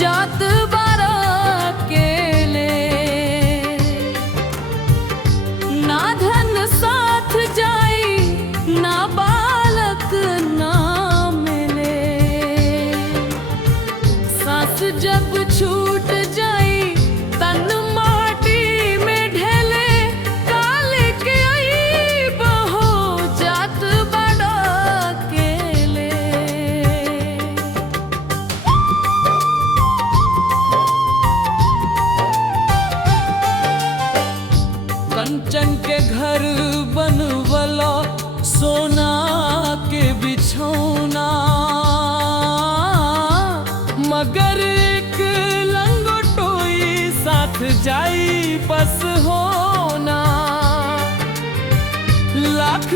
जात बारा अकेले, ना धन साथ जाई ना बालक ना मिले। सांस जब छूट जाई तन माटी में ढेले, काल के आई बहो जात बड़ा अकेले। कंचन के घर बनवला सोना के बिछौना, मगर एक लंगोटोई साथ जाई बस होना। लाख